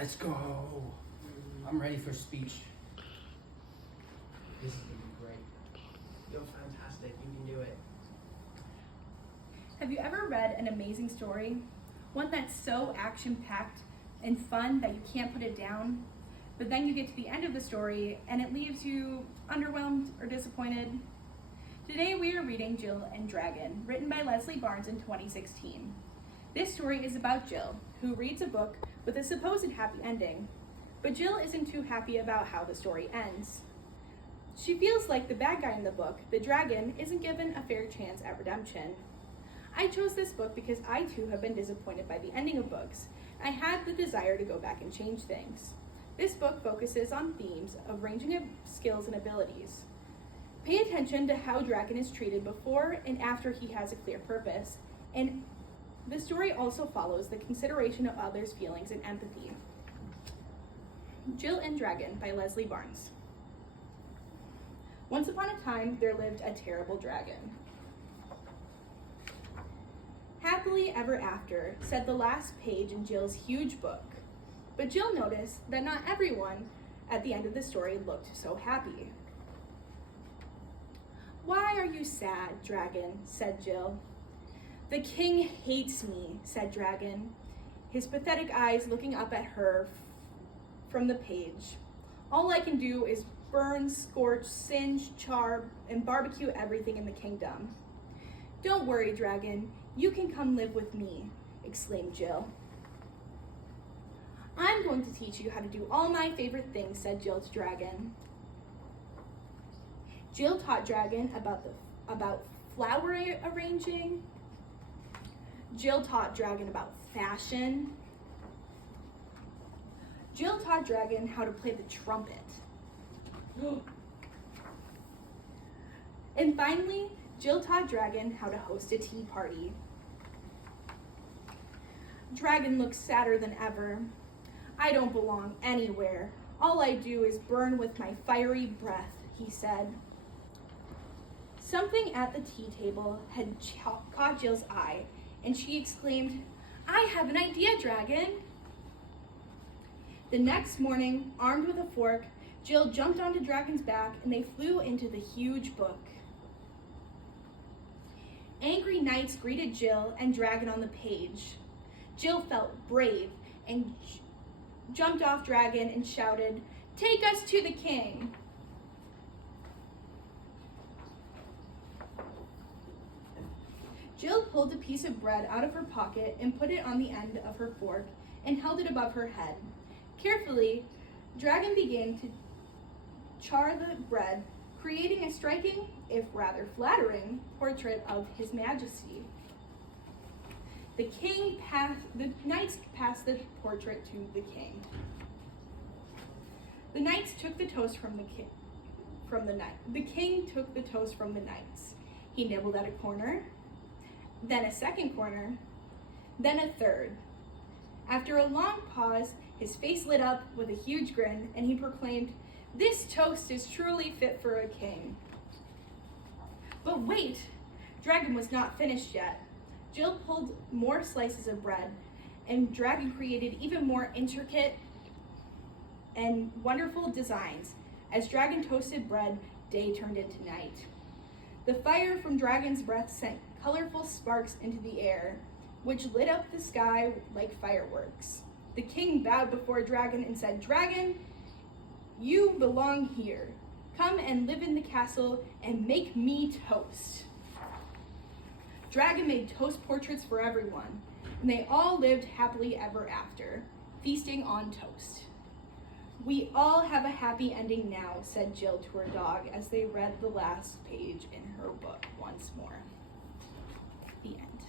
Let's go. I'm ready for speech. This is gonna be great. You're fantastic. You can do it. Have you ever read an amazing story? One that's so action-packed and fun that you can't put it down, but then you get to the end of the story and it leaves you underwhelmed or disappointed? Today we are reading Jill and Dragon, written by Leslie Barnes in 2016. This story is about Jill, who reads a book with a supposed happy ending, but Jill isn't too happy about how the story ends. She feels like the bad guy in the book, the dragon, isn't given a fair chance at redemption. I chose this book because I too have been disappointed by the ending of books. I had the desire to go back and change things. This book focuses on themes of ranging of skills and abilities. Pay attention to how Dragon is treated before and after he has a clear purpose, and the story also follows the consideration of others' feelings and empathy. Jill and Dragon by Leslie Barnes. Once upon a time, there lived a terrible dragon. Happily ever after, said the last page in Jill's huge book. But Jill noticed that not everyone at the end of the story looked so happy. "Why are you sad, Dragon?" said Jill. "The king hates me," said Dragon, his pathetic eyes looking up at her from the page. "All I can do is burn, scorch, singe, char, and barbecue everything in the kingdom." "Don't worry, Dragon, you can come live with me," exclaimed Jill. "I'm going to teach you how to do all my favorite things," said Jill to Dragon. Jill taught Dragon about flower arranging. Jill taught Dragon about fashion. Jill taught Dragon how to play the trumpet. And finally, Jill taught Dragon how to host a tea party. Dragon looked sadder than ever. "I don't belong anywhere. All I do is burn with my fiery breath," he said. Something at the tea table had caught Jill's eye, and she exclaimed, "I have an idea, Dragon." The next morning, armed with a fork, Jill jumped onto Dragon's back and they flew into the huge book. Angry knights greeted Jill and Dragon on the page. Jill felt brave and jumped off Dragon and shouted, "Take us to the king." Jill pulled a piece of bread out of her pocket and put it on the end of her fork and held it above her head. Carefully, Dragon began to char the bread, creating a striking, if rather flattering, portrait of His Majesty. The knights passed the portrait to the king. The knights took the toast from the king. The king took the toast from the knights. He nibbled at a corner, then a second corner, then a third. After a long pause, his face lit up with a huge grin, and he proclaimed, "This toast is truly fit for a king." But wait, Dragon was not finished yet. Jill pulled more slices of bread, and Dragon created even more intricate and wonderful designs. As Dragon toasted bread, day turned into night. The fire from Dragon's breath sent colorful sparks into the air, which lit up the sky like fireworks. The king bowed before Dragon and said, "Dragon, you belong here. Come and live in the castle and make me toast." Dragon made toast portraits for everyone, and they all lived happily ever after, feasting on toast. "We all have a happy ending now," said Jill to her dog as they read the last page in her book once more. The end.